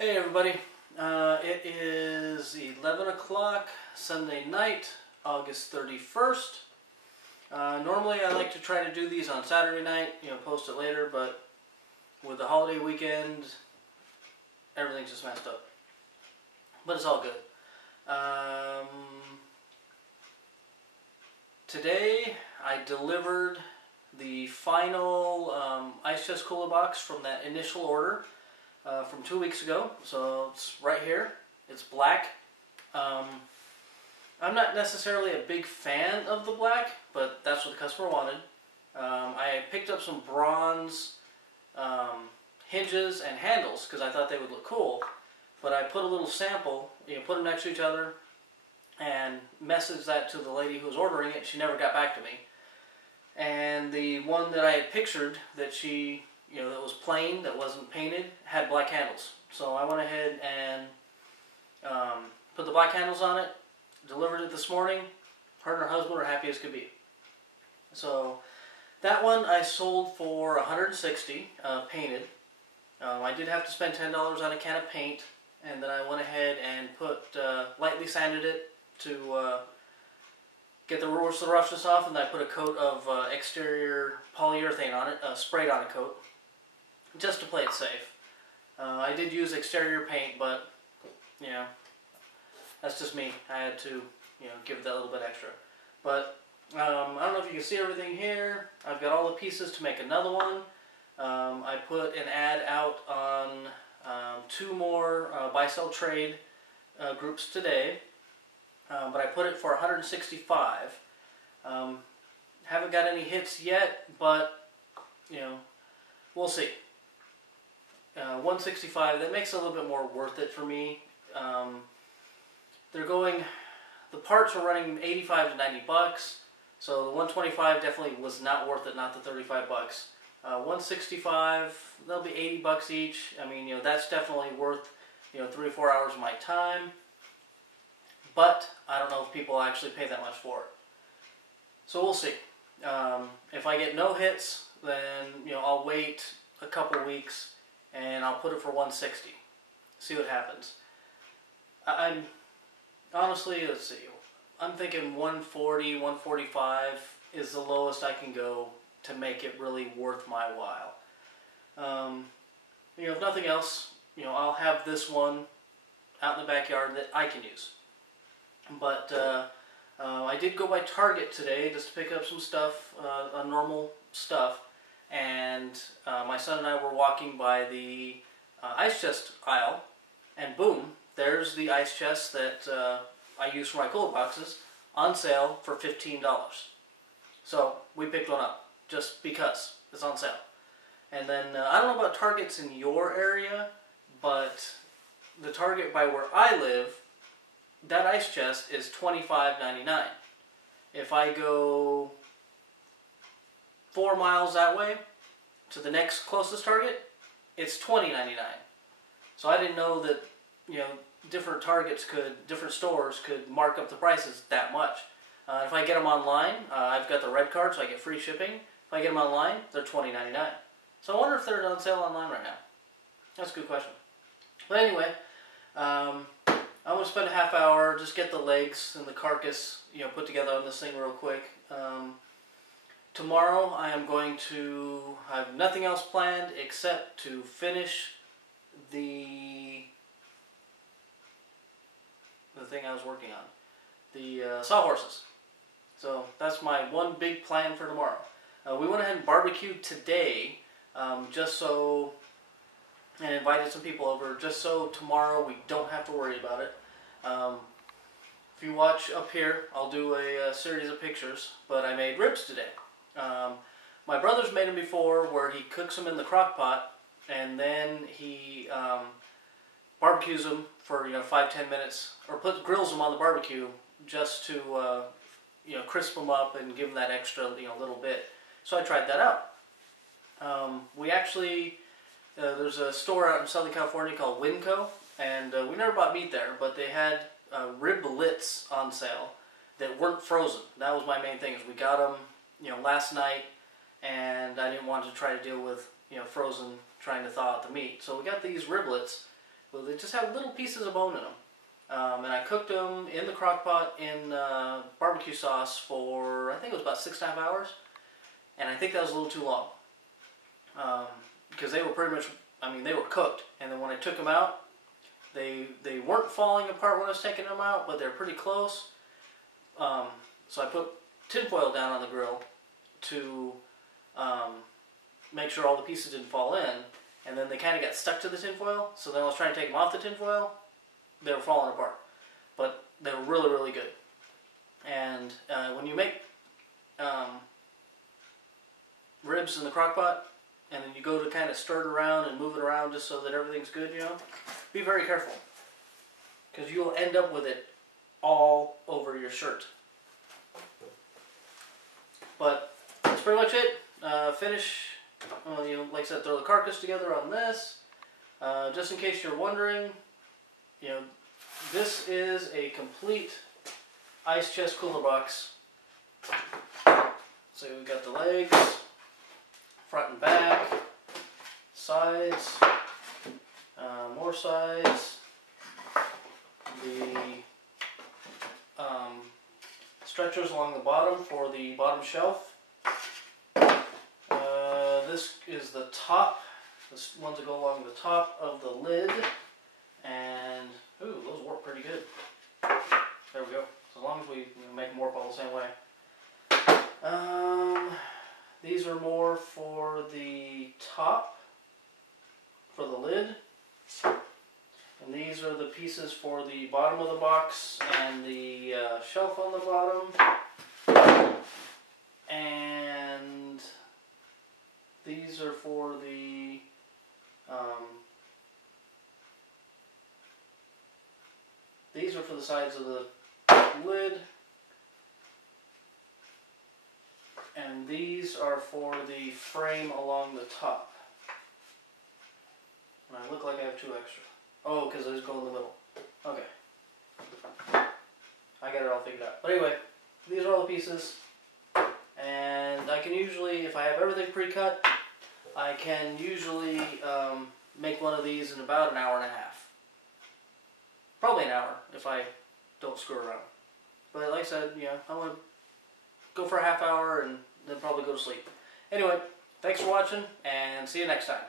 Hey everybody, it is 11 o'clock Sunday night, August 31st. Normally I like to try to do these on Saturday night, post it later, but with the holiday weekend, everything's just messed up. But it's all good. Today I delivered the final ice chest cooler box from that initial order. From 2 weeks ago, so it's right here. It's black. I'm not necessarily a big fan of the black, but that's what the customer wanted. I picked up some bronze hinges and handles because I thought they would look cool, but I put a little sample, put them next to each other, and messaged that to the lady who was ordering it. She never got back to me. And the one that I had pictured that she that was plain, that wasn't painted, had black handles. So I went ahead and put the black handles on it, delivered it this morning. Her and her husband are happy as could be. So that one I sold for $160, painted. I did have to spend $10 on a can of paint, and then I went ahead and lightly sanded it to get the roughness off, and then I put a coat of exterior polyurethane on it, sprayed on a coat, just to play it safe. I did use exterior paint, but that's just me. I had to give it that little bit extra. But I don't know if you can see everything here. I've got all the pieces to make another one. I put an ad out on 2 more buy-sell trade groups today, but I put it for $165. Haven't got any hits yet, but we'll see. $165, that makes it a little bit more worth it for me. The parts are running $85 to $90, so the $125 definitely was not worth it, not the $35. $165, they'll be $80 each. I mean, that's definitely worth 3 or 4 hours of my time, but I don't know if people actually pay that much for it. So we'll see. If I get no hits, then I'll wait a couple weeks and I'll put it for $160. See what happens. I'm honestly, let's see. I'm thinking $140, $145 is the lowest I can go to make it really worth my while. If nothing else, I'll have this one out in the backyard that I can use. But I did go by Target today just to pick up some stuff, normal stuff. And my son and I were walking by the ice chest aisle, and boom, there's the ice chest that I use for my cooler boxes, on sale for $15. So we picked one up, just because it's on sale. And then, I don't know about Targets in your area, but the Target by where I live, that ice chest is $25.99. If I go 4 miles that way to the next closest Target, it's $20.99. So I didn't know that different stores could mark up the prices that much. If I get them online, I've got the red card, so I get free shipping. If I get them online, they're $20.99. So I wonder if they're on sale online right now. That's a good question. But anyway, I'm going to spend a half hour, just get the legs and the carcass put together on this thing real quick. Tomorrow I have nothing else planned except to finish the thing I was working on, the sawhorses. So that's my one big plan for tomorrow. We went ahead and barbecued today, and invited some people over, just so tomorrow we don't have to worry about it. If you watch up here, I'll do a series of pictures, but I made ribs today. My brother's made them before, where he cooks them in the crock pot, and then he barbecues them for 5-10 minutes, or grills them on the barbecue just to crisp them up and give them that extra little bit. So I tried that out. We actually there's a store out in Southern California called Winco, and we never bought meat there, but they had riblets on sale that weren't frozen. That was my main thing. Is we got them last night, and I didn't want to try to deal with frozen, trying to thaw out the meat. So we got these riblets with they just have little pieces of bone in them. And I cooked them in the crock pot in barbecue sauce for, I think it was about 6.5 hours. And I think that was a little too long. Because they were pretty much, I mean, they were cooked. And then when I took them out, they weren't falling apart when I was taking them out, but they're pretty close. So I put tinfoil down on the grill to make sure all the pieces didn't fall in. And then they kind of got stuck to the tinfoil. So then I was trying to take them off the tinfoil. They were falling apart. But they were really, really good. And when you make ribs in the crock pot, and then you go to kind of stir it around and move it around just so that everything's good, you know, be very careful. Because you'll end up with it all over your shirt. But that's pretty much it. Finish, you know, like I said, throw the carcass together on this. Just in case you're wondering, you know, this is a complete ice chest cooler box. So we've got the legs, front and back, sides, more sides, the stretchers along the bottom for the bottom shelf. This is the top, the ones that go along the top of the lid, and ooh, those work pretty good. There we go. So as long as we make them work all the same way. These are more for the top, for the lid. And these are the pieces for the bottom of the box and the shelf on the bottom. And these are for the sides of the lid. And these are for the frame along the top. And I look like I have 2 extra. Oh, because those go in the middle. Okay. I got it all figured out. But anyway, these are all the pieces. And I can usually, if I have everything pre-cut, I can usually make one of these in about 1.5 hours. Probably an hour if I don't screw around. But like I said, you know, I'm going to go for a half hour and then probably go to sleep. Anyway, thanks for watching and see you next time.